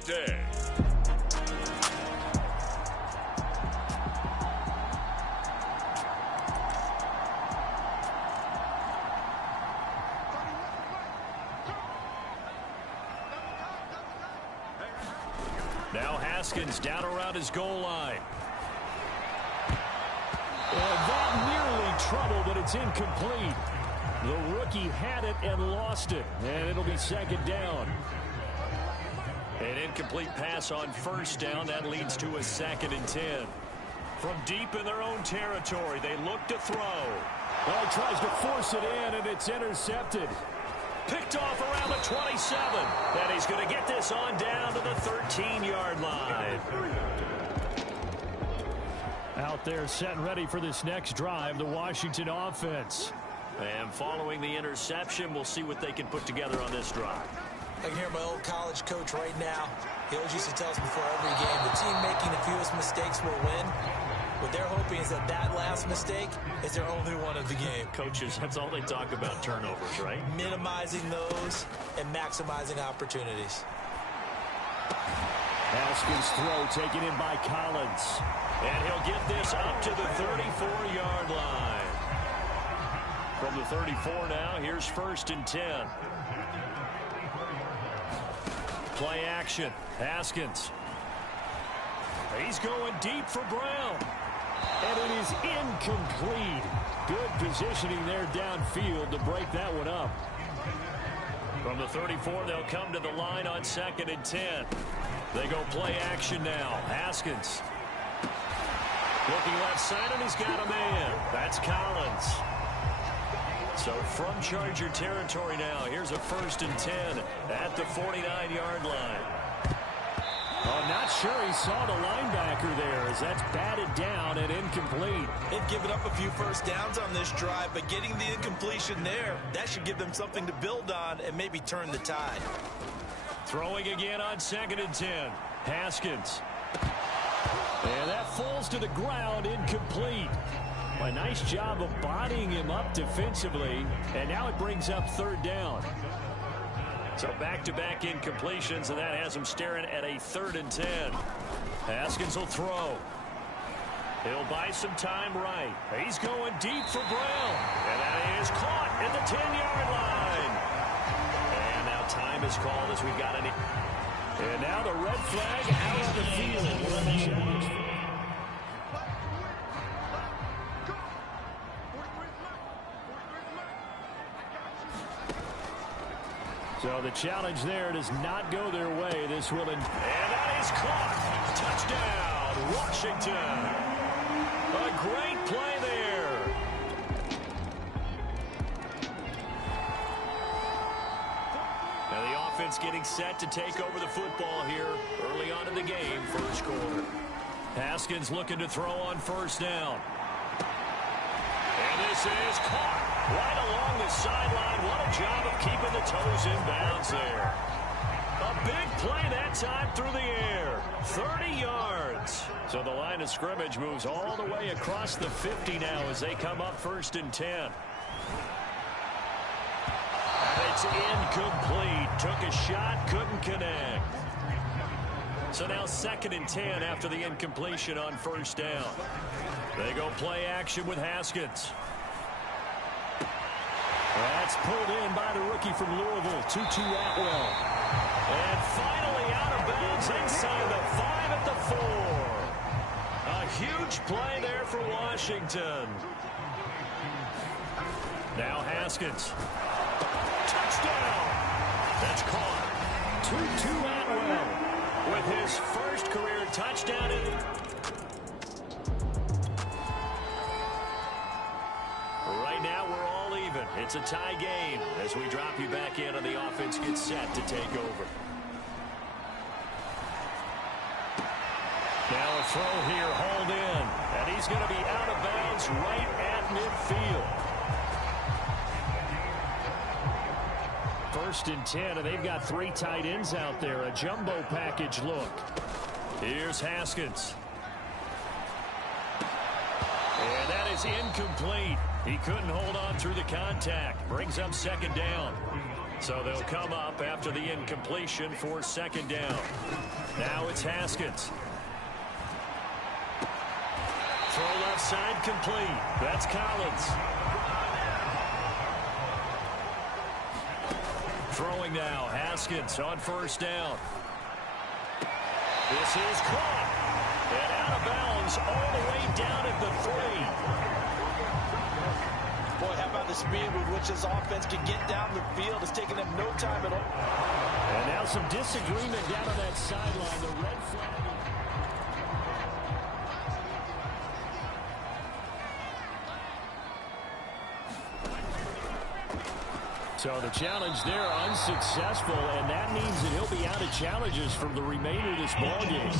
the day. Now Haskins down around his goal line. That nearly trouble, but it's incomplete. The rookie had it and lost it, and it'll be second down. An incomplete pass on first down. That leads to a 2nd and 10. From deep in their own territory, they look to throw. Well, he tries to force it in, and it's intercepted. Picked off around the 27. And he's going to get this on down to the 13-yard line. Out there set and ready for this next drive, the Washington offense. And following the interception, we'll see what they can put together on this drive. I can hear my old college coach right now. He always used to tell us before every game, the team making the fewest mistakes will win. What they're hoping is that that last mistake is their only one of the game. Coaches, that's all they talk about, turnovers, right? Minimizing those and maximizing opportunities. Haskins' throw taken in by Collins. And he'll get this up to the 34-yard line. From the 34 now, here's 1st and 10. Play action. Haskins. He's going deep for Brown. And it is incomplete. Good positioning there downfield to break that one up. From the 34, they'll come to the line on 2nd and 10. They go play action now. Haskins. Looking left side, and he's got a man. That's Collins. So from Charger territory now, here's a 1st and 10 at the 49-yard line. I'm not sure he saw the linebacker there as that's batted down and incomplete. They've given up a few first downs on this drive, but getting the incompletion there, that should give them something to build on and maybe turn the tide. Throwing again on 2nd and 10. Haskins. And that falls to the ground, incomplete. A nice job of bodying him up defensively, and now it brings up 3rd down. So back-to-back incompletions, and that has him staring at a 3rd and 10. Haskins will throw. He'll buy some time right. He's going deep for Brown. And that is caught at the 10-yard line. And now time is called as we've got an... And now the red flag out on the field. So the challenge there does not go their way. This will... And that is caught. Touchdown, Washington. A great play there. Now the offense getting set to take over the football here early on in the game, 1st quarter. Haskins looking to throw on 1st down. And this is caught right along the sideline. What a job of keeping the toes in bounds there. A big play that time through the air. 30 yards. So the line of scrimmage moves all the way across the 50 now as they come up 1st and 10. And it's incomplete. Took a shot, couldn't connect. So now 2nd and 10 after the incompletion on 1st down. They go play action with Haskins. That's pulled in by the rookie from Louisville, Tutu Atwell. And finally out of bounds inside the 5 at the 4. A huge play there for Washington. Now Haskins. Touchdown. That's caught. Tutu Atwell with his 1st career touchdown. Right now we're all even. It's a tie game as we drop you back in and the offense gets set to take over. Now a throw here hauled in. And he's going to be out of bounds right at midfield. 1st and 10, and they've got 3 tight ends out there. A jumbo package look. Here's Haskins. And that is incomplete. He couldn't hold on through the contact. Brings up 2nd down. So So they'll come up after the incompletion for second down. Now it's Haskins. Throw left side complete. That's Collins. Throwing now, Haskins on first down. This is caught. And out of bounds all the way down at the 3. Boy, how about the speed with which this offense can get down the field? It's taking them no time at all. And now some disagreement down on that sideline. The red flag. So the challenge there unsuccessful, and that means that he'll be out of challenges from the remainder of this ballgame.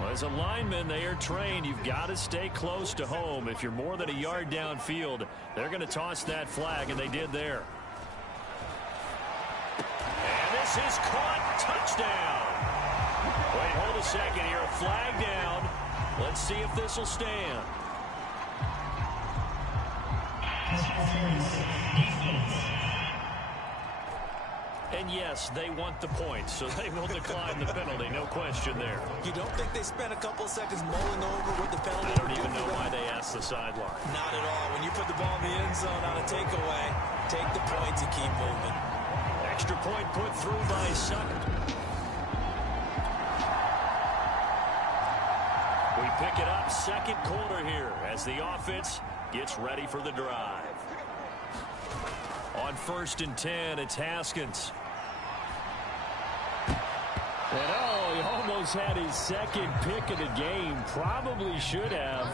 Well, as a lineman, they are trained. You've got to stay close to home. If you're more than a yard downfield, they're going to toss that flag, and they did there. And this is caught. Touchdown. Wait, hold a second here. A flag down. Let's see if this will stand. And yes, they want the points, so they will decline the penalty. No question there. You don't think they spent a couple seconds mulling over what the penalty? I don't even know why they asked the sideline. Not at all. When you put the ball in the end zone on a takeaway, take the points and keep moving. Extra point put through by Sutton. We pick it up second quarter here as the offense gets ready for the drive. On 1st and 10, it's Haskins. And he almost had his second pick of the game. Probably should have.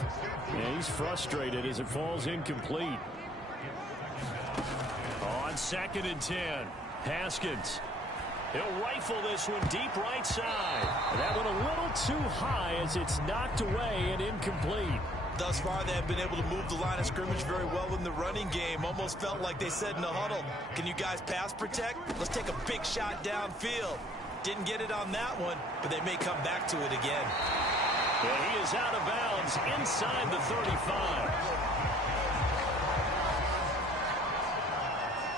And he's frustrated as it falls incomplete. On 2nd and 10, Haskins. He'll rifle this one deep right side. That one a little too high as it's knocked away and incomplete. Thus far, they have been able to move the line of scrimmage very well in the running game. Almost felt like they said in the huddle, can you guys pass protect? Let's take a big shot downfield. Didn't get it on that one, but they may come back to it again. And he is out of bounds inside the 35.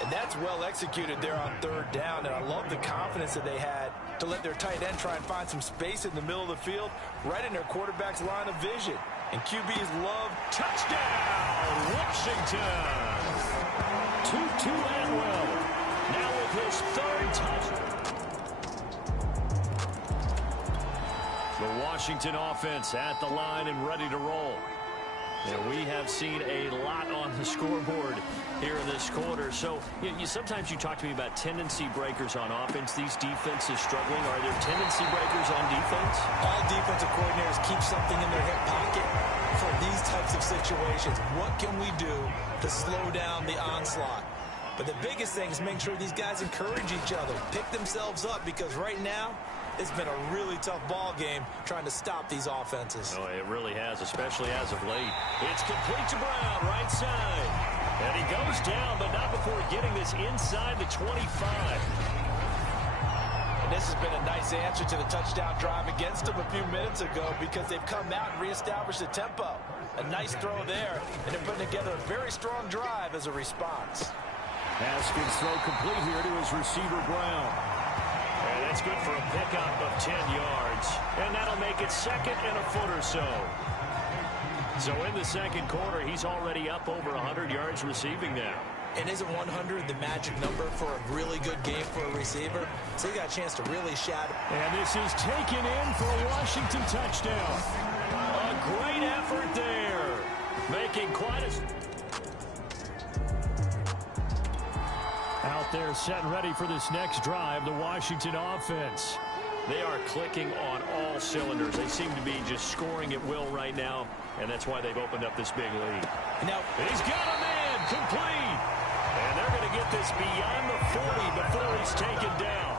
And that's well executed there on 3rd down, and I love the confidence that they had to let their tight end try and find some space in the middle of the field, right in their quarterback's line of vision. And QBs love touchdown, Washington. Tutu Atwell now with his 3rd touchdown. The Washington offense at the line and ready to roll. And we have seen a lot on the scoreboard here in this quarter. So sometimes you talk to me about tendency breakers on offense. These defenses struggling. Are there tendency breakers on defense? All defensive coordinators keep something in their hip pocket for these types of situations. What can we do to slow down the onslaught? But the biggest thing is make sure these guys encourage each other, pick themselves up, because right now it's been a really tough ball game trying to stop these offenses. Oh, it really has, especially as of late. It's complete to Brown, right side. And he goes down, but not before getting this inside the 25. And this has been a nice answer to the touchdown drive against them a few minutes ago, because they've come out and reestablished the tempo. A nice throw there, and they're putting together a very strong drive as a response. Haskins throw complete here to his receiver, Brown. And that's good for a pickup of 10 yards. And that'll make it 2nd and a foot or so. So in the second quarter, he's already up over 100 yards receiving now. And isn't 100 the magic number for a really good game for a receiver? So he got a chance to really shadow. And this is taken in for a Washington touchdown. A great effort there. Making quite a... Out there set and ready for this next drive, the Washington offense. They are clicking on all cylinders. They seem to be just scoring at will right now, and that's why they've opened up this big lead. Now, he's got a man complete. And they're going to get this beyond the 40 before he's taken down.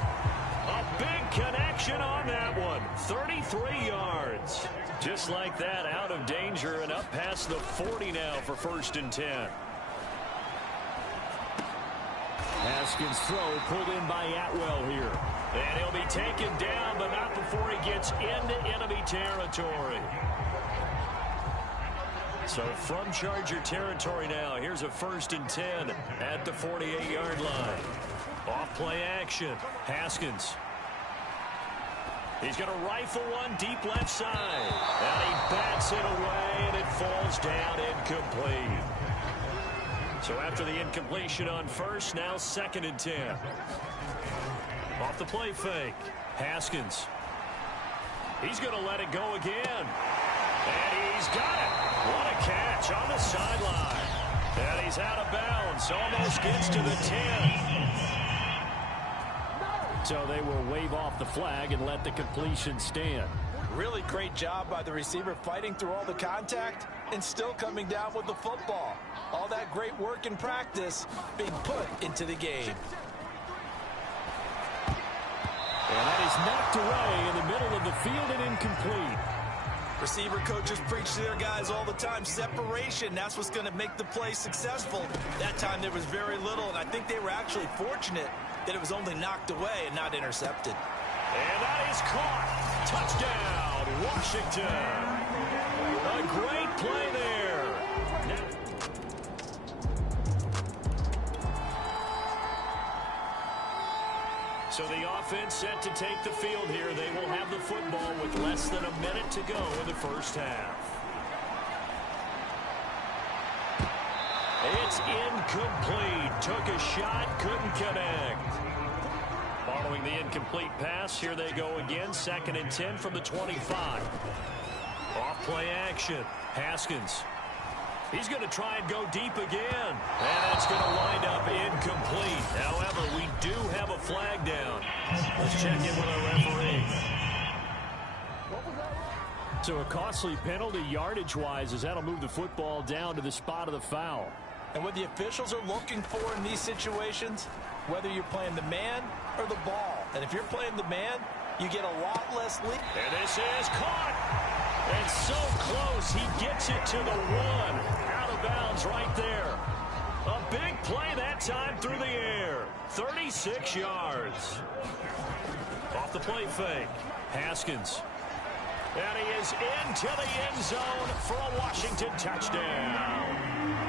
A big connection on that one. 33 yards. Just like that, out of danger and up past the 40 now for 1st and 10. Haskins' throw pulled in by Atwell here. And he'll be taken down, but not before he gets into enemy territory. So from Charger territory now, here's a 1st and 10 at the 48-yard line. Off play action. Haskins. He's going to rifle one deep left side. And he bats it away, and it falls down incomplete. So after the incompletion on 1st, now 2nd and 10. Off the play fake. Haskins. He's going to let it go again. And he's got it. What a catch on the sideline. And he's out of bounds. Almost gets to the 10. So they will wave off the flag and let the completion stand. Really great job by the receiver fighting through all the contact and still coming down with the football. All that great work in practice being put into the game. And that is knocked away in the middle of the field and incomplete. Receiver coaches preach to their guys all the time. Separation, that's what's going to make the play successful. That time there was very little, and I think they were actually fortunate that it was only knocked away and not intercepted. And that is caught. Touchdown, Washington. A great play there. So the offense set to take the field here. They will have the football with less than a minute to go in the 1st half. It's incomplete. Took a shot, couldn't connect. Following the incomplete pass, here they go again. 2nd and 10 from the 25. Off play action. Haskins. He's going to try and go deep again. And that's going to wind up incomplete. However, we do have a flag down. Let's check in with our referee. So a costly penalty yardage-wise as that'll move the football down to the spot of the foul. And what the officials are looking for in these situations, whether you're playing the man or the ball. And if you're playing the man, you get a lot less lead. And this is caught. And so close, he gets it to the 1. Out of bounds right there. A big play that time through the air. 36 yards. Off the play fake. Haskins. And he is into the end zone for a Washington touchdown.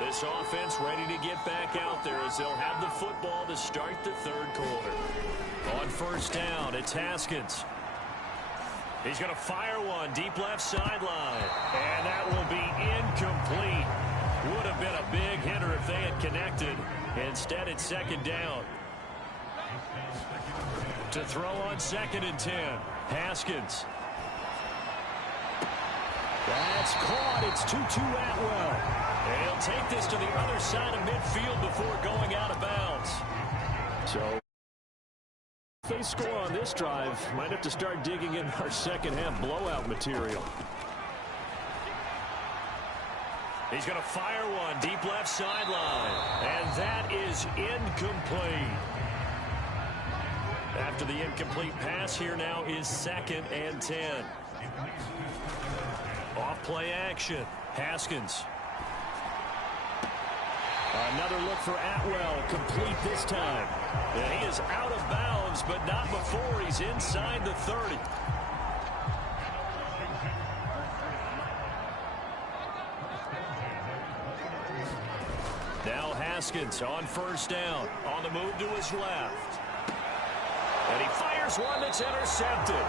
This offense ready to get back out there as they'll have the football to start the 3rd quarter. On 1st down, it's Haskins. He's going to fire one deep left sideline. And that will be incomplete. Would have been a big hitter if they had connected. Instead, it's 2nd down. To throw on 2nd and 10. Haskins. That's caught. It's 2-2 Atwell. And he'll take this to the other side of midfield before going out of bounds. So if they score on this drive, might have to start digging in our 2nd half blowout material. He's going to fire one deep left sideline. And that is incomplete. After the incomplete pass, here now is 2nd and 10. Off play action. Haskins. Another look for Atwell, complete this time. And he is out of bounds, but not before he's inside the 30. Now Haskins on 1st down, on the move to his left. And he fires one that's intercepted.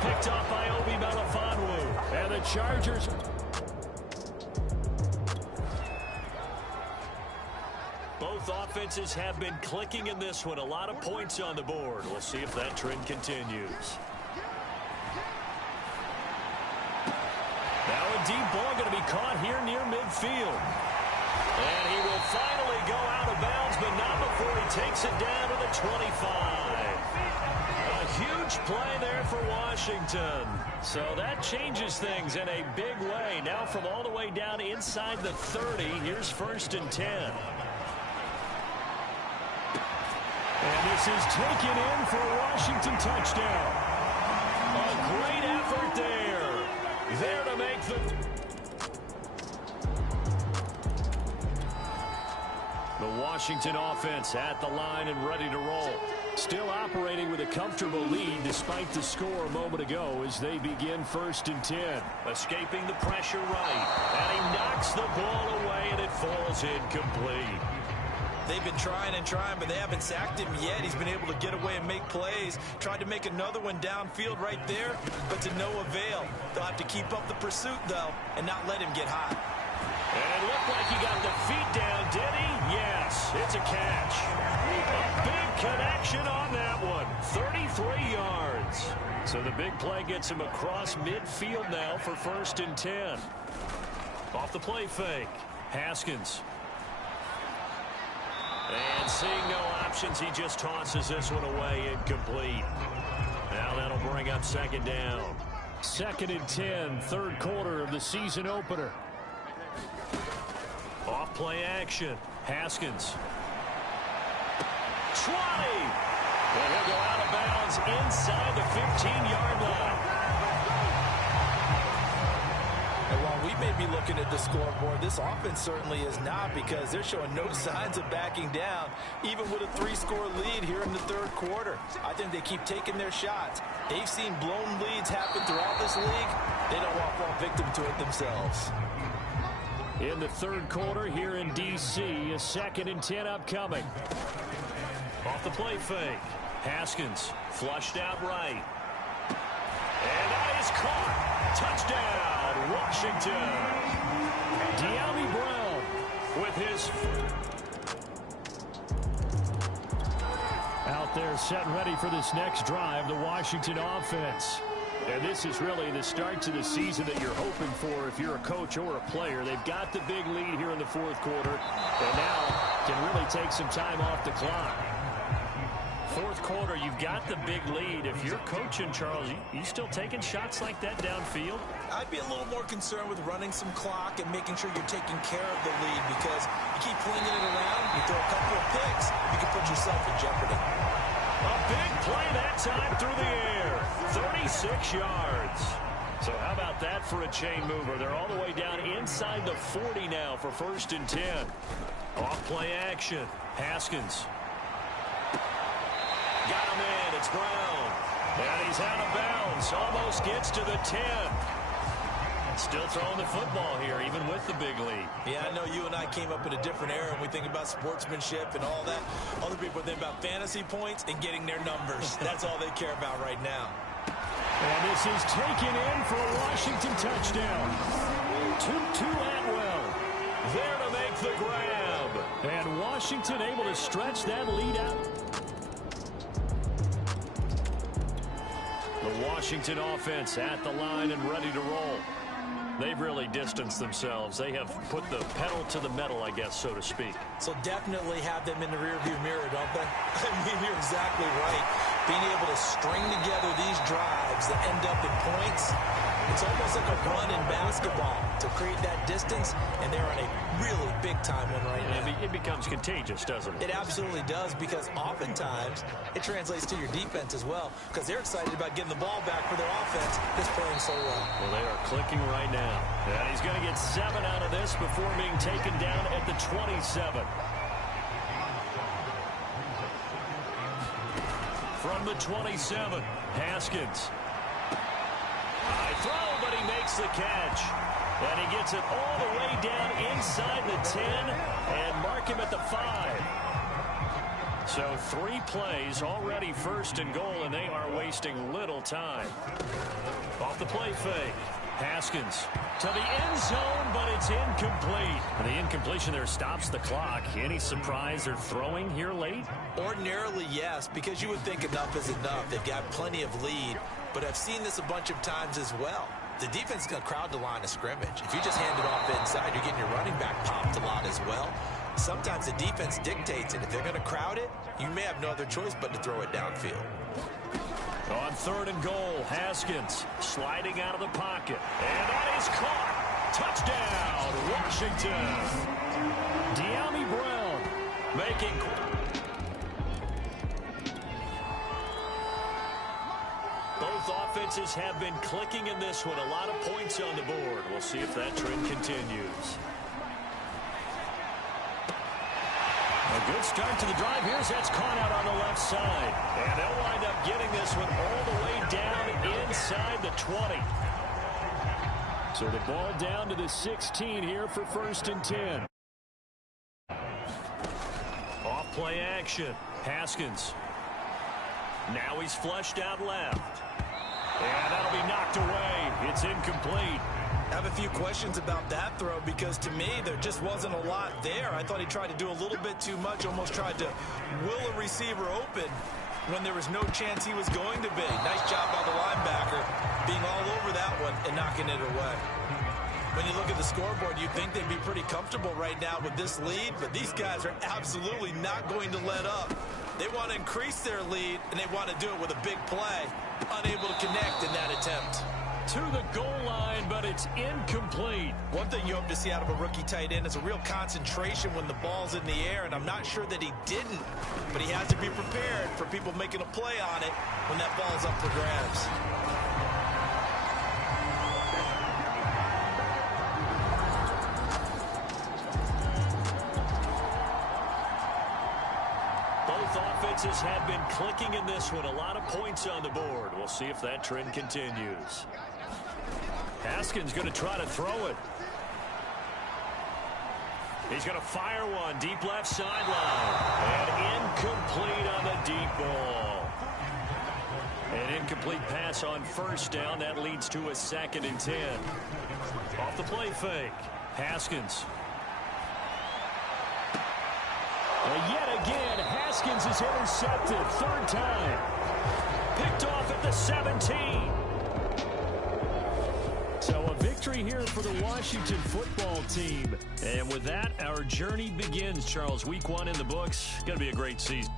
Picked off by Obi Melifonwu. And the Chargers... Both offenses have been clicking in this one. A lot of points on the board. We'll see if that trend continues. Now a deep ball going to be caught here near midfield. And he will finally go out of bounds, but not before he takes it down to the 25. A huge play there for Washington. So that changes things in a big way. Now from all the way down inside the 30, here's 1st and 10. And this is taken in for a Washington touchdown. A great effort there. There to make the Washington offense at the line and ready to roll. Still operating with a comfortable lead despite the score a moment ago as they begin 1st and 10. Escaping the pressure right. And he knocks the ball away, and it falls incomplete. They've been trying and trying, but they haven't sacked him yet. He's been able to get away and make plays. Tried to make another one downfield right there, but to no avail. They'll have to keep up the pursuit, though, and not let him get hot. And it looked like he got the feet down, did he? Yes, it's a catch. A big connection on that one. 33 yards. So the big play gets him across midfield now for 1st and 10. Off the play fake. Haskins. And seeing no options, he just tosses this one away, incomplete. Now that'll bring up 2nd down. 2nd and 10, 3rd quarter of the season opener. Off play action. Haskins. 20. And he'll go out of bounds inside the 15-yard line. And while we may be looking at the scoreboard, this offense certainly is not, because they're showing no signs of backing down, even with a 3-score lead here in the 3rd quarter. I think they keep taking their shots. They've seen blown leads happen throughout this league. They don't want to fall victim to it themselves. In the 3rd quarter here in D.C., a 2nd and 10 upcoming. Off the play fake. Haskins flushed out right. And that is caught. Touchdown, Washington. De'Ami Brown with his... out there set and ready for this next drive, the Washington offense. And this is really the start to the season that you're hoping for if you're a coach or a player. They've got the big lead here in the 4th quarter, and now can really take some time off the clock. 4th quarter, you've got the big lead. If you're coaching, Charles, you still taking shots like that downfield? I'd be a little more concerned with running some clock and making sure you're taking care of the lead, because you keep flinging it around, you throw a couple of picks, you can put yourself in jeopardy. A big play that time through the air. 36 yards. So how about that for a chain mover? They're all the way down inside the 40 now for 1st and 10. Off play action. Haskins. Got him in. It's Brown. And he's out of bounds. Almost gets to the 10. Still throwing the football here, even with the big lead. Yeah, I know you and I came up in a different era, and we think about sportsmanship and all that. Other people think about fantasy points and getting their numbers. That's all they care about right now. And this is taken in for a Washington touchdown. Tutu Atwell there to make the grab. And Washington able to stretch that lead out. The Washington offense at the line and ready to roll. They've really distanced themselves. They have put the pedal to the metal, I guess, so to speak. So definitely have them in the rearview mirror, don't they? I mean, you're exactly right. Being able to string together these drives that end up in points, it's almost like a run in basketball to create that distance, and they're on a really big-time one right now. It becomes contagious, doesn't it? It absolutely does, because oftentimes it translates to your defense as well, because they're excited about getting the ball back for their offense that's playing so well. Well, they are clicking right now. And he's going to get 7 out of this before being taken down at the 27. From the 27, Haskins. High throw, but he makes the catch. And he gets it all the way down inside the 10 and mark him at the 5. So 3 plays already 1st and goal, and they are wasting little time. Off the play fake. Haskins to the end zone, but it's incomplete. And the incompletion there stops the clock. Any surprise they're throwing here late? Ordinarily, yes, because you would think enough is enough. They've got plenty of lead, but I've seen this a bunch of times as well. The defense is going to crowd the line of scrimmage. If you just hand it off inside, you're getting your running back popped a lot as well. Sometimes the defense dictates it. If they're going to crowd it, you may have no other choice but to throw it downfield. On 3rd and goal, Haskins sliding out of the pocket. And that is caught. Touchdown, Washington. De'Ami Brown making... Both offenses have been clicking in this one. A lot of points on the board. We'll see if that trend continues. A Good start to the drive. That's caught out on the left side. And they'll wind up getting this one all the way down inside the 20. So the ball down to the 16 here for 1st and 10. Off play action. Haskins. Now he's flushed out left. And that'll be knocked away. It's incomplete. I have a few questions about that throw because to me there just wasn't a lot there. I thought he tried to do a little bit too much, almost tried to will a receiver open when there was no chance he was going to be. Nice job by the linebacker being all over that one and knocking it away. When you look at the scoreboard, you'd think they'd be pretty comfortable right now with this lead, but these guys are absolutely not going to let up. They want to increase their lead, and they want to do it with a big play. Unable to connect in that attempt. To the goal line, but it's incomplete. One thing you hope to see out of a rookie tight end is a real concentration when the ball's in the air, and I'm not sure that he didn't, but he has to be prepared for people making a play on it when that ball's up for grabs. Offenses have been clicking in this one. A lot of points on the board. We'll see if that trend continues. Haskins going to try to throw it. He's going to fire one deep left sideline. And incomplete on the deep ball. An incomplete pass on 1st down. That leads to a 2nd and 10. Off the play fake. Haskins. And yet again, Haskins is intercepted. 3rd time. Picked off at the 17. So a victory here for the Washington football team. And with that, our journey begins, Charles. Week 1 in the books. Going to be a great season.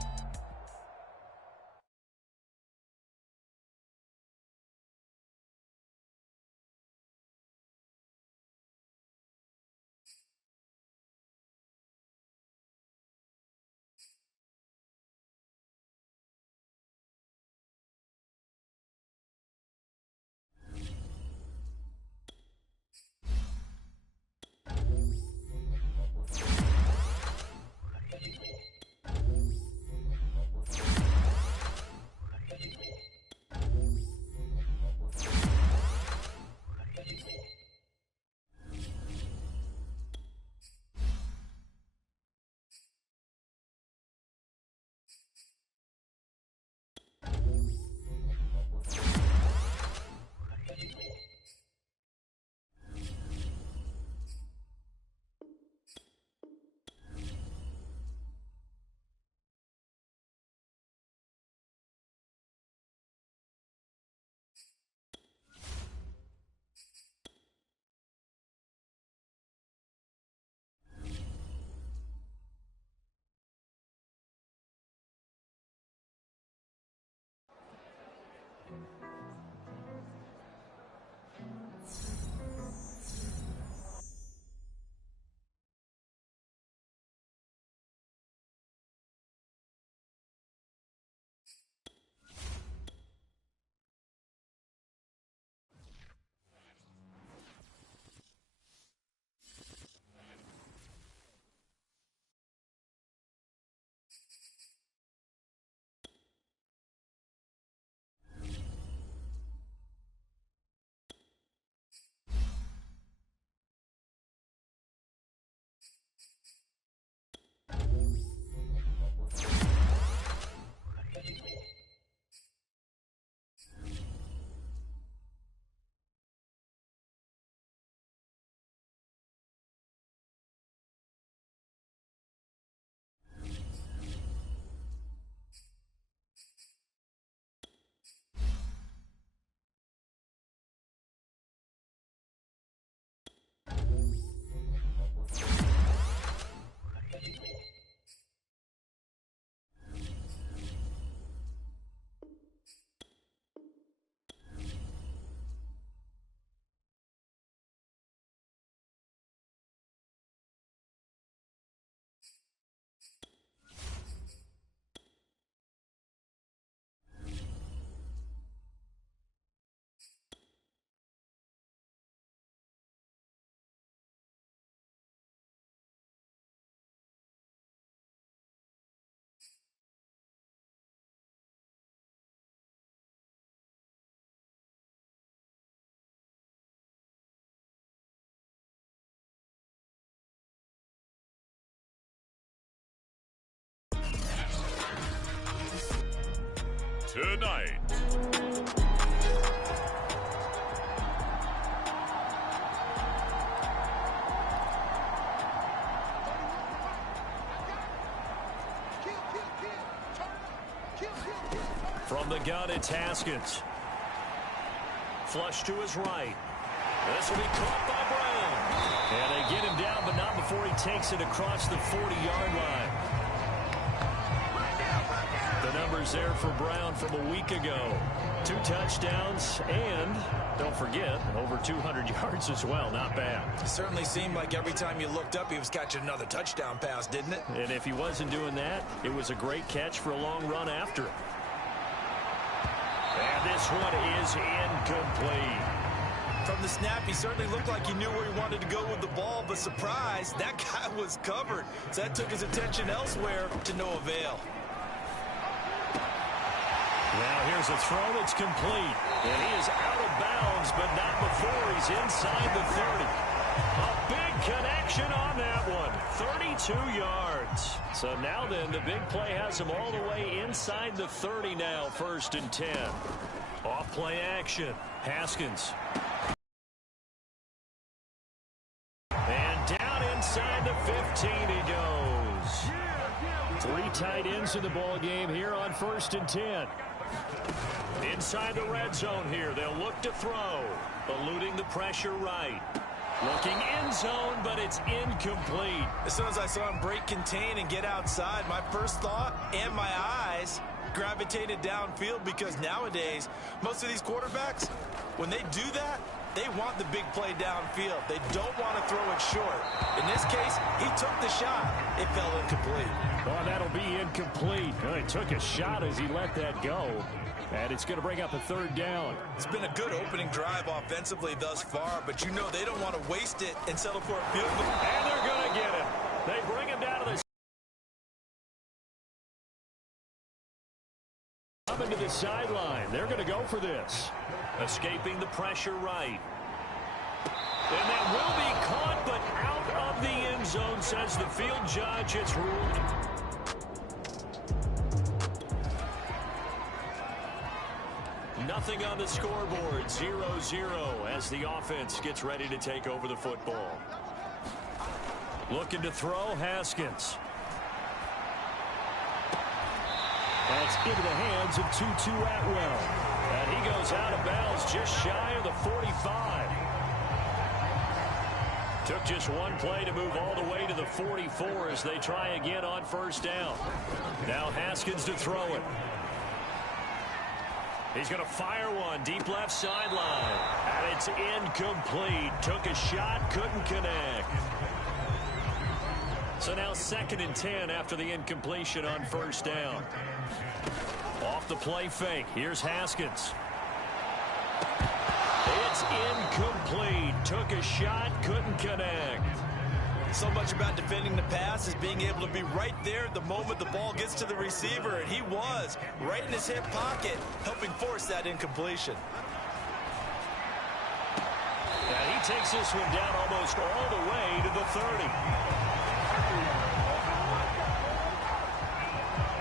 tonight. From the gun, it's Haskins. Flush to his right. This will be caught by Brown. And they get him down, but not before he takes it across the 40-yard line. The numbers there for Brown from a week ago. 2 touchdowns and, don't forget, over 200 yards as well. Not bad. It certainly seemed like every time you looked up, he was catching another touchdown pass, didn't it? And if he wasn't doing that, it was a great catch for a long run after it. And this one is incomplete. From the snap, he certainly looked like he knew where he wanted to go with the ball, but surprise, that guy was covered. So that took his attention elsewhere to no avail. Now here's a throw that's complete. And he is out of bounds, but not before he's inside the 30. A big connection on that one. 32 yards. So now then, the big play has him all the way inside the 30 now, 1st and 10. Off play action. Haskins. And down inside the 15 he goes. 3 tight ends in the ball game here on 1st and 10. Inside the red zone here. They'll look to throw. Eluding the pressure right. Looking end zone, but it's incomplete. As soon as I saw him break contain and get outside, my first thought and my eyes gravitated downfield, because nowadays, most of these quarterbacks, when they do that, they want the big play downfield. They don't want to throw it short. In this case, he took the shot. It fell incomplete. Oh, that'll be incomplete. He took a shot as he let that go. And it's going to bring up a 3rd down. It's been a good opening drive offensively thus far, but you know they don't want to waste it and settle for a field goal. And they're going to get him. They bring him down to the coming to the sideline. They're going to go for this. Escaping the pressure right. And that will be caught, but out of the end zone, says the field judge. It's ruled. Nothing on the scoreboard. 0-0 as the offense gets ready to take over the football. Looking to throw, Haskins. That's into the hands of Tutu Atwell. And he goes out of bounds just shy of the 45. Took just one play to move all the way to the 44 as they try again on 1st down. Now Haskins to throw it. He's going to fire one deep left sideline. And it's incomplete. Took a shot, couldn't connect. So now 2nd and 10 after the incompletion on 1st down. Off the play fake. Here's Haskins. It's incomplete. Took a shot, couldn't connect. So much about defending the pass is being able to be right there at the moment the ball gets to the receiver, and he was right in his hip pocket, helping force that incompletion. And he takes this one down almost all the way to the 30.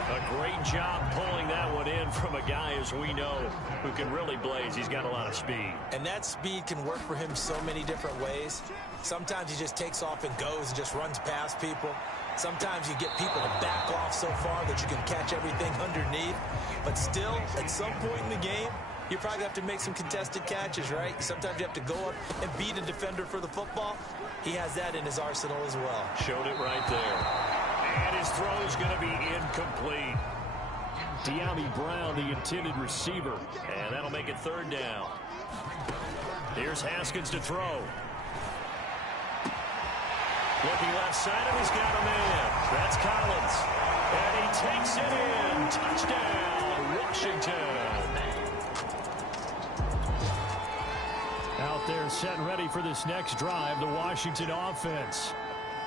A great job pulling that one in from a guy, as we know, who can really blaze. He's got a lot of speed. And that speed can work for him so many different ways. Sometimes he just takes off and goes and just runs past people. Sometimes you get people to back off so far that you can catch everything underneath. But still, at some point in the game, you probably have to make some contested catches, right? Sometimes you have to go up and beat a defender for the football. He has that in his arsenal as well. Showed it right there. And his throw is going to be incomplete. De'Ami Brown, the intended receiver. And that'll make it 3rd down. Here's Haskins to throw. Looking left side, and he's got a man. That's Collins. And he takes it in. Touchdown, Washington. Out there set and ready for this next drive, the Washington offense.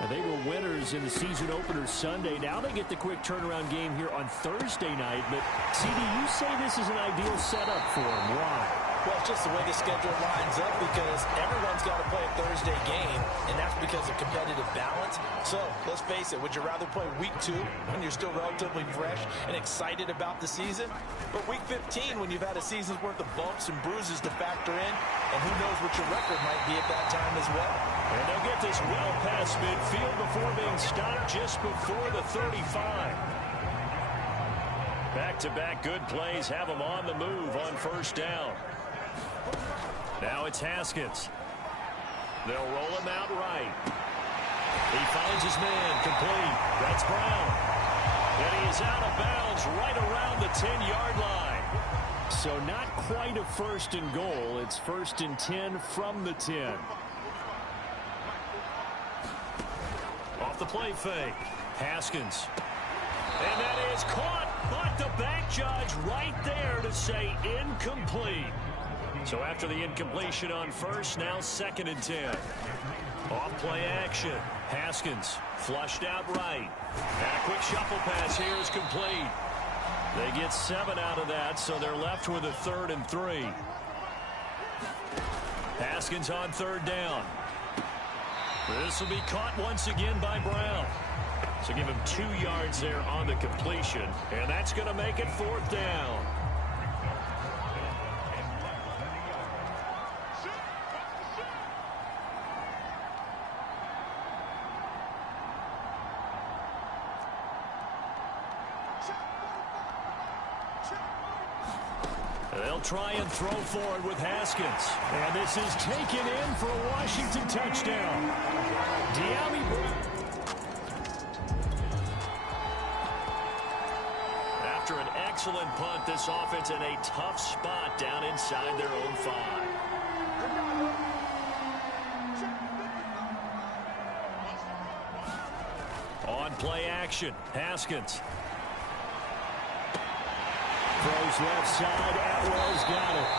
Now, they were winners in the season opener Sunday. Now they get the quick turnaround game here on Thursday night. But, CD, you say this is an ideal setup for them. Why? Well, it's just the way the schedule lines up because everyone's got to play a Thursday game, and that's because of competitive balance. So, let's face it, would you rather play week 2 when you're still relatively fresh and excited about the season? But week 15 when you've had a season's worth of bumps and bruises to factor in, and who knows what your record might be at that time as well. And they'll get this well past midfield before being stopped just before the 35. Back-to-back good plays have them on the move on first down. Now it's Haskins. They'll roll him out right. He finds his man complete. That's Brown. And he is out of bounds right around the 10-yard line. So not quite a first and goal. It's first and 10 from the 10. Off the play fake. Haskins. And that is caught. But the back judge right there to say incomplete. So after the incompletion on first, now second and 10. Off play action. Haskins flushed out right. And a quick shuffle pass here is complete. They get 7 out of that, so they're left with a 3rd and 3. Haskins on 3rd down. This will be caught once again by Brown. So give him 2 yards there on the completion, and that's going to make it 4th down. They'll try and throw forward with Haskins. And this is taken in for a Washington touchdown. After an excellent punt, this offense in a tough spot down inside their own 5. On play action, Haskins. Throws left side. Atwell's got it.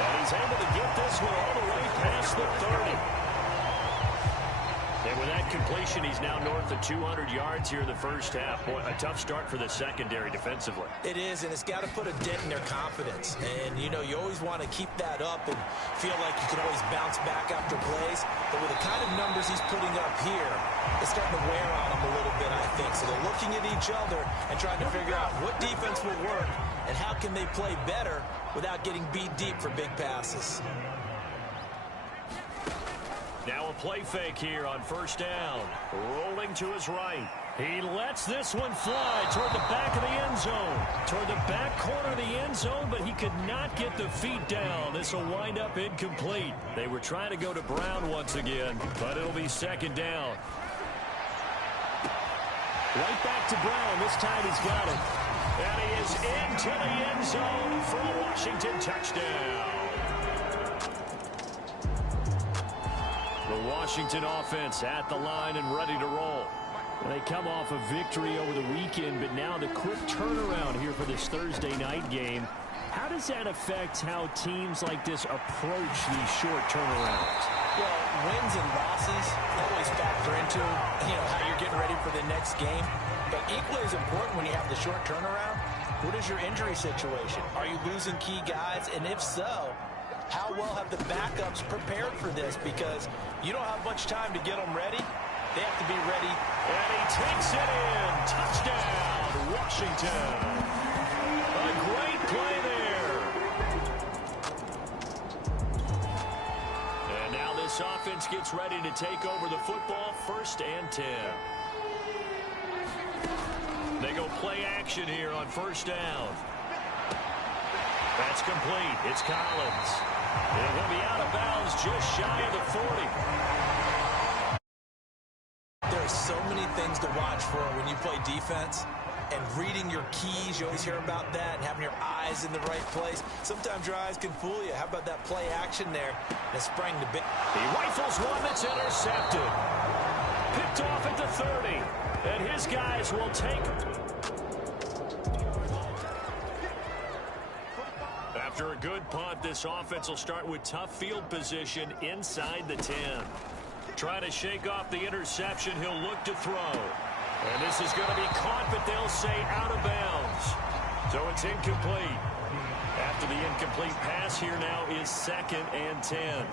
And he's able to get this one all the way past the 30. And with that completion, he's now north of 200 yards here in the first half. Boy, a tough start for the secondary defensively. It is, and it's got to put a dent in their confidence. And, you know, you always want to keep that up and feel like you can always bounce back after plays. But with the kind of numbers he's putting up here, it's starting to wear on them a little bit, I think. So they're looking at each other and trying to figure out what defense will work and how can they play better without getting beat deep for big passes. Now a play fake here on first down. Rolling to his right. He lets this one fly toward the back of the end zone. Toward the back corner of the end zone, but he could not get the feet down. This will wind up incomplete. They were trying to go to Brown once again, but it'll be second down. Right back to Brown. This time he's got it. And he is into the end zone for a Washington touchdown. The Washington offense at the line and ready to roll. They come off a victory over the weekend, but now the quick turnaround here for this Thursday night game. How does that affect how teams like this approach these short turnarounds? Well, wins and losses always factor into, how you're getting ready for the next game. But equally as important when you have the short turnaround, what is your injury situation? Are you losing key guys? And if so, how well have the backups prepared for this? Because you don't have much time to get them ready. They have to be ready. And he takes it in. Touchdown, Washington. A great play there. And now this offense gets ready to take over the football. 1st and 10. They go play action here on first down. That's complete. It's Collins. It will be out of bounds just shy of the 40. There are so many things to watch for when you play defense. And reading your keys, you always hear about that, and having your eyes in the right place. Sometimes your eyes can fool you. How about that play action there? And sprang the big. He rifles one that's intercepted. Picked off at the 30. And his guys will take. After a good punt, this offense will start with tough field position inside the 10. Trying to shake off the interception, he'll look to throw. And this is going to be caught, but they'll say out of bounds. So it's incomplete. after the incomplete pass. Here now is 2nd and 10.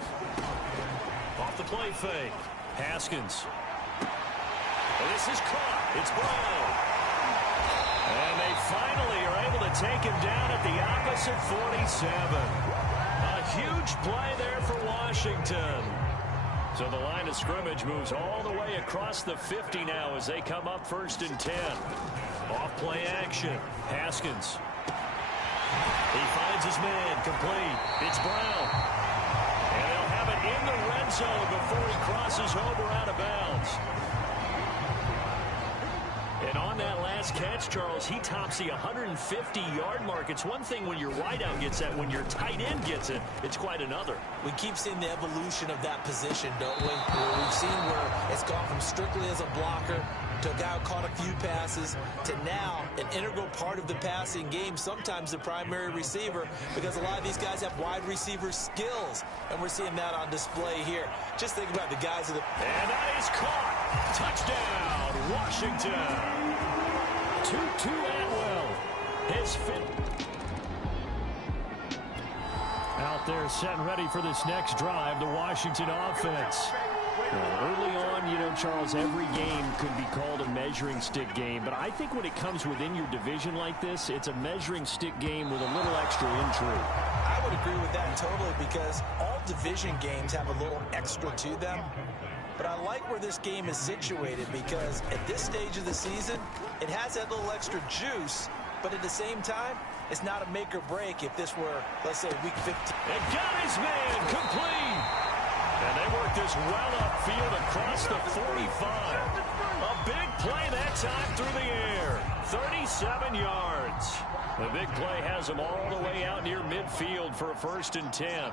Off the play fake. Haskins. And this is caught. It's Brown. And they finally are able to take him down at the opposite 47. A huge play there for Washington. So the line of scrimmage moves all the way across the 50 now as they come up 1st and 10. Off play action. Haskins. He finds his man. Complete. It's Brown. And they'll have it in the red zone before he crosses over out of bounds. And on that last catch, Charles, he tops the 150-yard mark. It's one thing when your wideout gets that. When your tight end gets it, it's quite another. We keep seeing the evolution of that position, don't we? We've seen where it's gone from strictly as a blocker to a guy who caught a few passes to now an integral part of the passing game, sometimes the primary receiver, because a lot of these guys have wide receiver skills, and we're seeing that on display here. Just think about the guys that And that is caught. Touchdown, Washington. Tutu Atwell. His fifth. Out there set and ready for this next drive, the Washington offense. Early on, you know, Charles, every game could be called a measuring stick game, but I think when it comes within your division like this, it's a measuring stick game with a little extra intrigue. I would agree with that totally, because all division games have a little extra to them. But I like where this game is situated, because at this stage of the season, it has that little extra juice, but at the same time, it's not a make or break if this were, let's say, week 15. And got his man complete. And they work this well upfield across the 45. A big play that time through the air. 37 yards. The big play has them all the way out near midfield for a 1st and 10.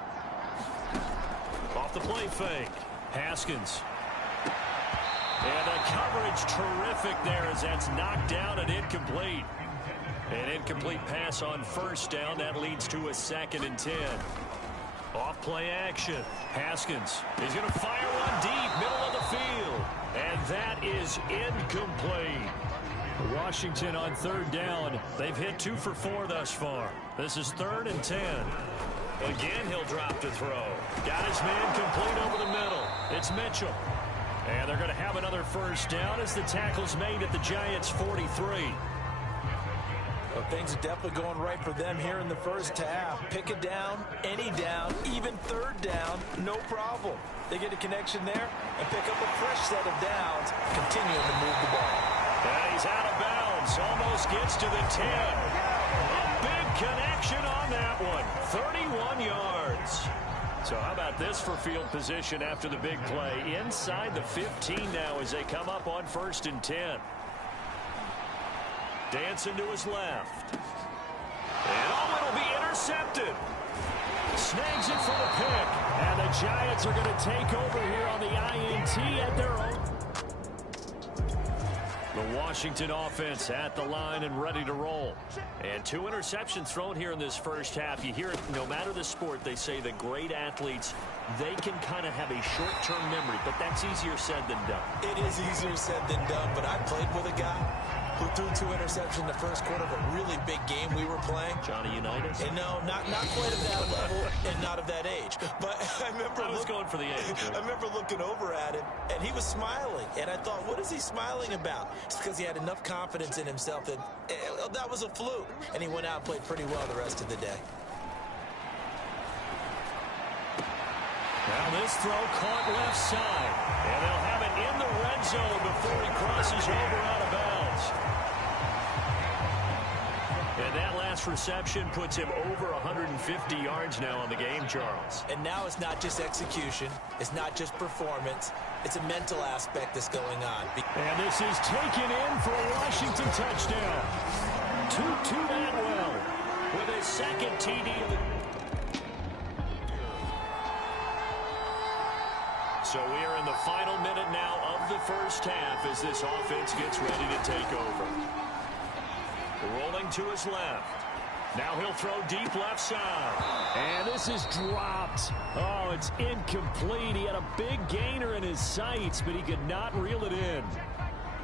Off the play fake. Haskins. And the coverage terrific there as that's knocked down and incomplete. An incomplete pass on 1st down. That leads to a 2nd and 10. Off play action. Haskins is going to fire one deep, middle of the field. And that is incomplete. Washington on 3rd down. They've hit 2 for 4 thus far. This is 3rd and 10. Again, he'll drop to throw. Got his man complete over the middle. It's Mitchell. And they're going to have another 1st down as the tackle's made at the Giants' 43. Well, things are definitely going right for them here in the first half. Pick a down, any down, even 3rd down, no problem. They get a connection there and pick up a fresh set of downs, continuing to move the ball. And he's out of bounds, almost gets to the 10. A big connection on that one, 31 yards. So how about this for field position after the big play? Inside the 15 now as they come up on 1st and 10. Dancing to his left. And it'll be intercepted. Snags it for the pick. And the Giants are going to take over here on the INT at their own. The Washington offense at the line and ready to roll. And 2 interceptions thrown here in this first half. You hear it, no matter the sport, they say the great athletes, they can kind of have a short-term memory, but that's easier said than done. It is easier said than done, but I played with a guy who threw 2 interceptions in the first quarter of a really big game we were playing. Johnny Unitas? And no, not quite at that level and not of that age. But I was going for the age. I remember looking over at him, and he was smiling. And I thought, what is he smiling about? It's because he had enough confidence in himself that that was a fluke. And he went out and played pretty well the rest of the day. Now this throw caught left side. And they'll have it in the red zone before he crosses over out of bounds. And that last reception puts him over 150 yards now on the game, Charles. And now it's not just execution. It's not just performance. It's a mental aspect that's going on. And this is taken in for a Washington touchdown. Tutu Atwell with his 2nd TD of the... So we are in the final minute now of the first half as this offense gets ready to take over. Rolling to his left. Now he'll throw deep left side. And this is dropped. Oh, it's incomplete. He had a big gainer in his sights, but he could not reel it in.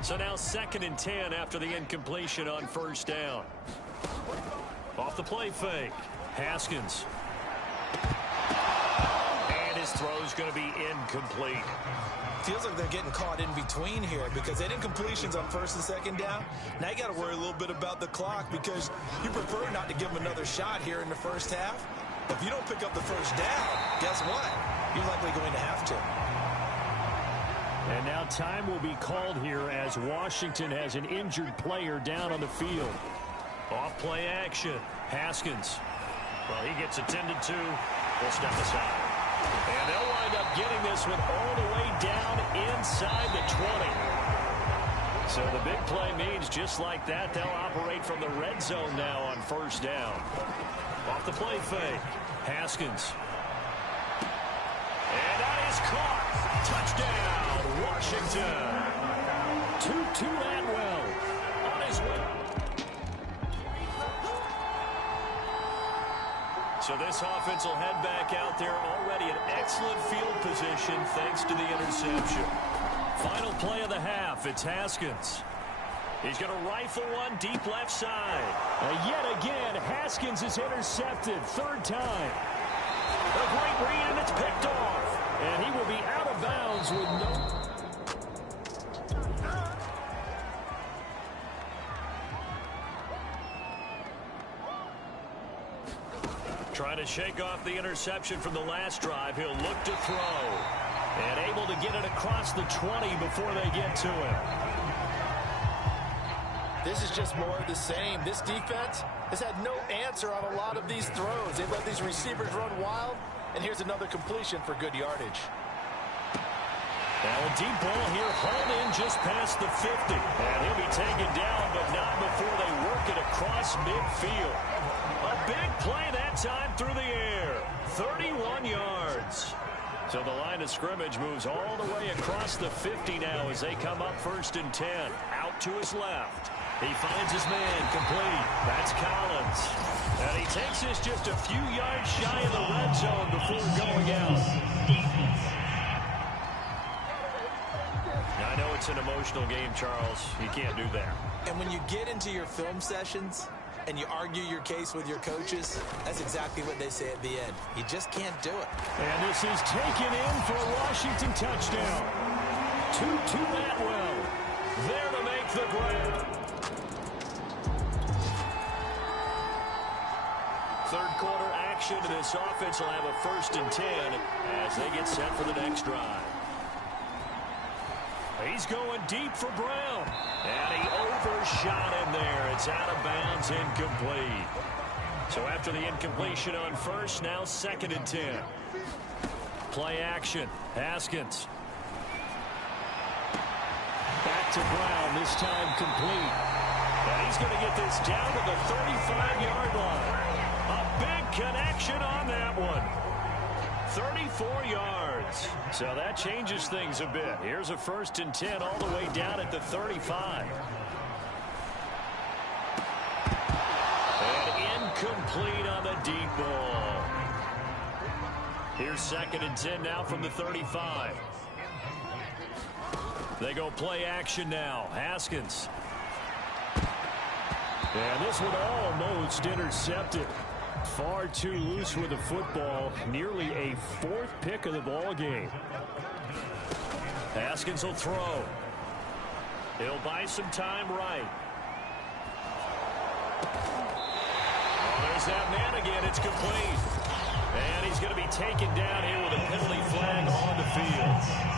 So now 2nd and 10 after the incompletion on 1st down. Off the play fake. Haskins. And his throw's going to be incomplete. Feels like they're getting caught in between here because they did incompletions on first and second down. Now you got to worry a little bit about the clock because you prefer not to give them another shot here in the first half. If you don't pick up the first down, guess what? You're likely going to have to. And now time will be called here as Washington has an injured player down on the field. Off play action. Haskins. Well, he gets attended to. We'll step aside. And they'll wind up getting this one all the way down inside the 20. So the big play means just like that, they'll operate from the red zone now on first down. Off the play fake. Haskins. And that is caught. Touchdown, Washington. Tutu Atwell on his way. So this offense will head back out there already in excellent field position thanks to the interception. Final play of the half, it's Haskins. He's going to rifle one deep left side. Yet again, Haskins is intercepted. Third time. A great read, and it's picked off. And he will be out of bounds with no... Trying to shake off the interception from the last drive. He'll look to throw. And able to get it across the 20 before they get to him. This is just more of the same. This defense has had no answer on a lot of these throws. They've let these receivers run wild. And here's another completion for good yardage. Now a deep ball here hauled in just past the 50. And he'll be taken down, but not before they work it across midfield. A big play that time through the air. 31 yards. So the line of scrimmage moves all the way across the 50 now as they come up 1st and 10. Out to his left. He finds his man complete. That's Collins. And he takes this just a few yards shy of the red zone before going out. Now, I know it's an emotional game, Charles. You can't do that. And when you get into your film sessions and you argue your case with your coaches, that's exactly what they say at the end. You just can't do it. And this is taken in for a Washington touchdown. Tutu Atwell there to make the grab. Third quarter action, and this offense will have a 1st and 10 as they get set for the next drive. He's going deep for Brown. And he overshot him there. It's out of bounds, incomplete. So after the incompletion on first, now 2nd and 10. Play action. Haskins. Back to Brown, this time complete. And he's going to get this down to the 35-yard line. A big connection on that one. 34 yards. So that changes things a bit. Here's a 1st and 10 all the way down at the 35. And incomplete on the deep ball. Here's 2nd and 10 now from the 35. They go play action now. Haskins. And this one almost intercepted. Far too loose with the football. Nearly a 4th pick of the ball game. Haskins will throw. He'll buy some time right. Oh, there's that man again. It's complete. And he's going to be taken down here with a penalty flag on the field.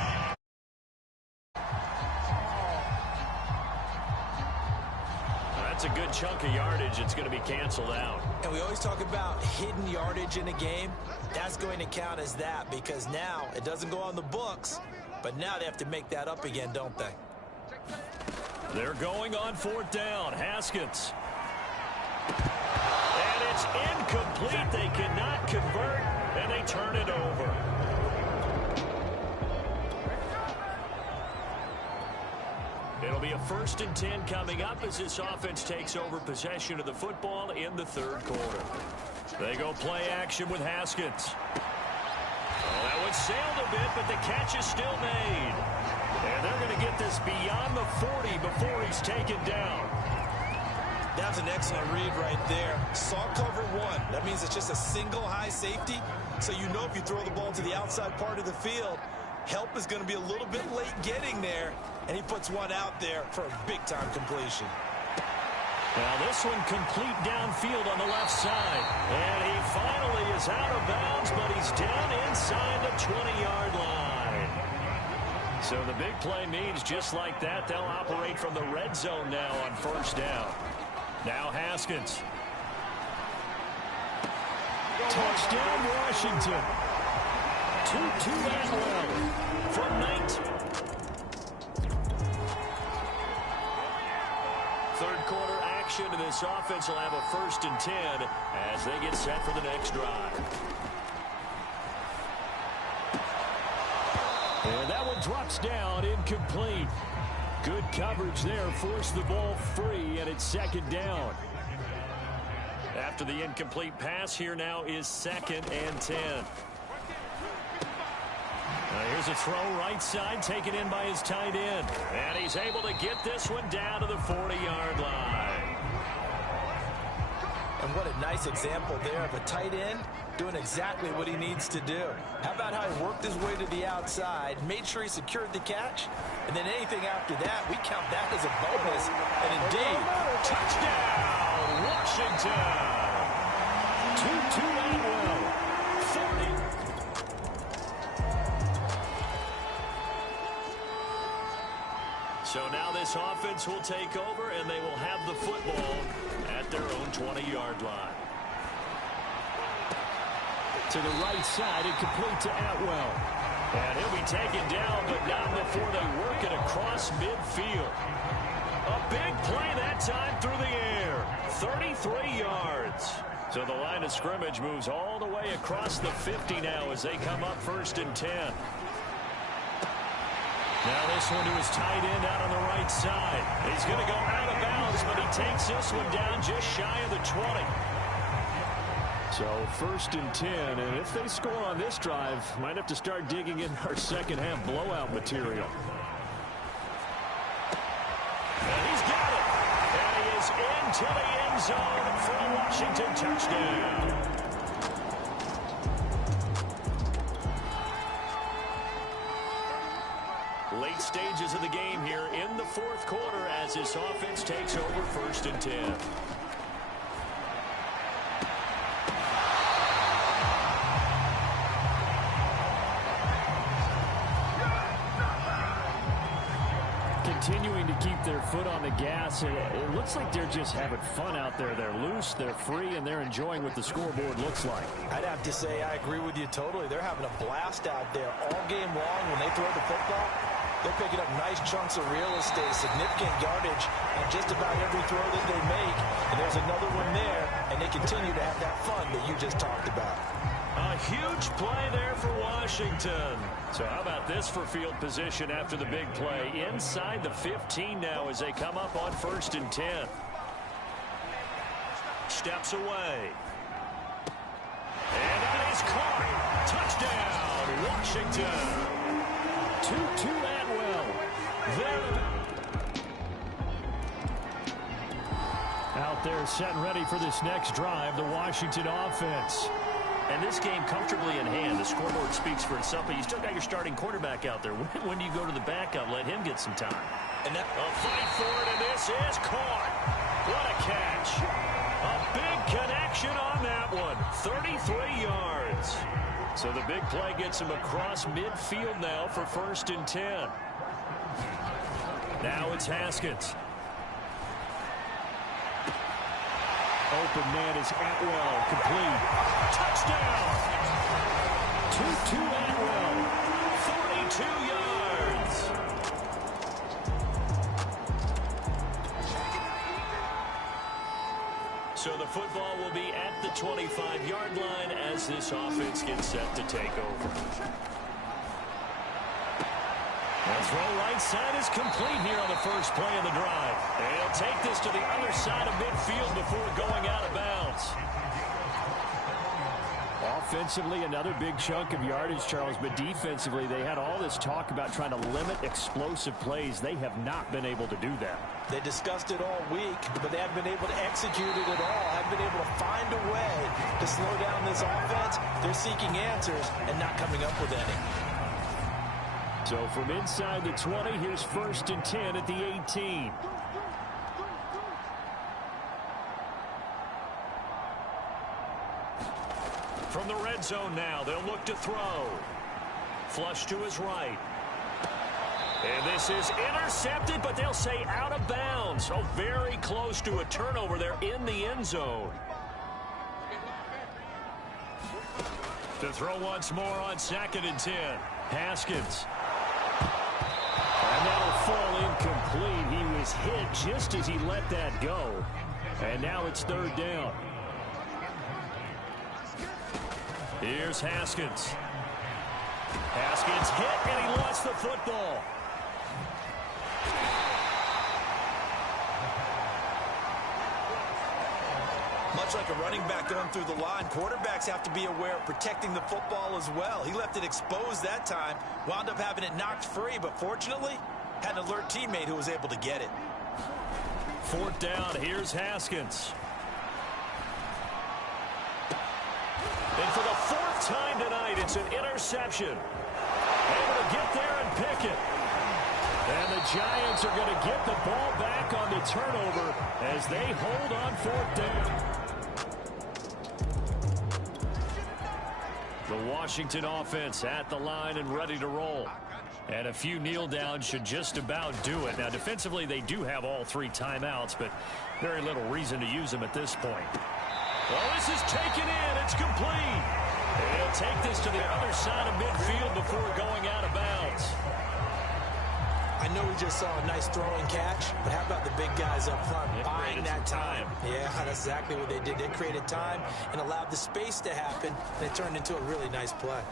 That's a good chunk of yardage. It's going to be canceled out. And we always talk about hidden yardage in a game. That's going to count as that because now it doesn't go on the books, but now they have to make that up again, don't they? They're going on 4th down. Haskins. And it's incomplete. They cannot convert, and they turn it over. It'll be a 1st and 10 coming up as this offense takes over possession of the football in the 3rd quarter. They go play action with Haskins. Oh, that one sailed a bit, but the catch is still made. And they're going to get this beyond the 40 before he's taken down. That was an excellent read right there. Saw cover one. That means it's just a single high safety. So you know if you throw the ball to the outside part of the field, help is going to be a little bit late getting there. And he puts one out there for a big-time completion. Now this one complete downfield on the left side. And he finally is out of bounds, but he's down inside the 20-yard line. So the big play means just like that, they'll operate from the red zone now on first down. Now Haskins. Touchdown Washington. 2-2 Atwell from 19. Third quarter action, and this offense will have a 1st and 10 as they get set for the next drive. And that one drops down, incomplete. Good coverage there, forced the ball free, and it's 2nd down. After the incomplete pass, here now is 2nd and 10. Here's a throw right side, taken in by his tight end. And he's able to get this one down to the 40-yard line. And what a nice example there of a tight end doing exactly what he needs to do. How about how he worked his way to the outside, made sure he secured the catch, and then anything after that, we count that as a bonus. And indeed, touchdown, Washington. 2-2 Atwell, 40. So now this offense will take over, and they will have the football at their own 20-yard line. To the right side, and complete to Atwell. And he'll be taken down, but not before they work it across midfield. A big play that time through the air. 33 yards. So the line of scrimmage moves all the way across the 50 now as they come up 1st and 10. Now this one to his tight end out on the right side. He's going to go out of bounds, but he takes this one down just shy of the 20. So 1st and 10, and if they score on this drive, might have to start digging in our second half blowout material. And he's got it. And he is into the end zone for a Washington touchdown. Late stages of the game here in the 4th quarter as this offense takes over 1st and 10. Continuing to keep their foot on the gas. It looks like they're just having fun out there. They're loose, they're free, and they're enjoying what the scoreboard looks like. I'd have to say I agree with you totally. They're having a blast out there all game long. When they throw the football, they're picking up nice chunks of real estate, significant yardage on just about every throw that they make. And there's another one there, and they continue to have that fun that you just talked about. A huge play there for Washington. So how about this for field position after the big play? Inside the 15 now as they come up on 1st and 10. Steps away. And that is caught. Touchdown, Washington. 2-2 Atwell. Out there set and ready for this next drive, the Washington offense. And this game comfortably in hand. The scoreboard speaks for itself, but you still got your starting quarterback out there. When do you go to the backup? Let him get some time. And that, a fight for it, and this is caught. What a catch. A big connection on that one. 33 yards. So the big play gets him across midfield now for 1st and 10. Now it's Haskins. Open man is Atwell, complete. Touchdown! 2-2 Atwell, 42 yards. So the football will be at the 25-yard line as this offense gets set to take over. The throw right side is complete here on the first play of the drive. And he'll take this to the other side of midfield before going out of bounds. offensively, another big chunk of yardage, Charles, but defensively, they had all this talk about trying to limit explosive plays. They have not been able to do that. They discussed it all week, but they haven't been able to execute it at all, haven't been able to find a way to slow down this offense. They're seeking answers and not coming up with any. So from inside the 20, here's 1st and 10 at the 18. From the red zone now, they'll look to throw. Flush to his right. And this is intercepted, but they'll say out of bounds. Oh, very close to a turnover there in the end zone. To throw once more on 2nd and 10. Haskins. And that'll fall incomplete. He was hit just as he let that go. And now it's 3rd down. Here's Haskins. Haskins hit, and he lost the football. Much like a running back going through the line, quarterbacks have to be aware of protecting the football as well. He left it exposed that time, wound up having it knocked free, but fortunately, had an alert teammate who was able to get it. 4th down, here's Haskins. And for the 4th time tonight, it's an interception. Able to get there and pick it. And the Giants are going to get the ball back on the turnover as they hold on 4th down. The Washington offense at the line and ready to roll. And a few kneel downs should just about do it. Now, defensively, they do have all 3 timeouts, but very little reason to use them at this point. Well, this is taken in. It's complete. And he'll take this to the other side of midfield before going out of bounds. I know we just saw a nice throwing catch, but how about the big guys up front buying that time? Yeah, that's exactly what they did. They created time and allowed the space to happen, and it turned into a really nice play.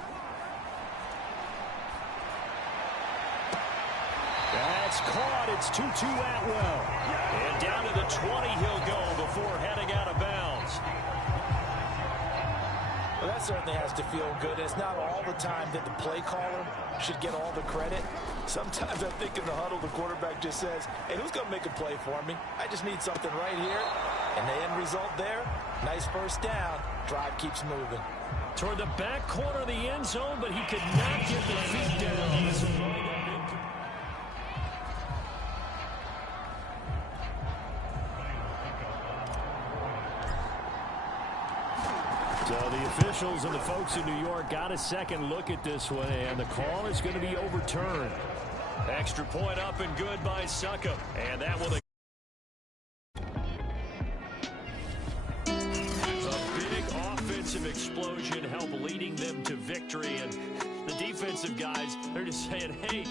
That's caught. It's Tutu Atwell. And down to the 20 he'll go before heading out of bounds. Well, that certainly has to feel good. It's not all the time that the play caller should get all the credit. Sometimes I think in the huddle, the quarterback just says, hey, who's going to make a play for me? I just need something right here. And the end result there, nice 1st down. Drive keeps moving. Toward the back corner of the end zone, but he could not get the feet down. So the officials and the folks in New York got a second look at this one, and the call is going to be overturned. Extra point up and good by Succop. And that will... A big offensive explosion helped leading them to victory. And the defensive guys, they're just saying, hey,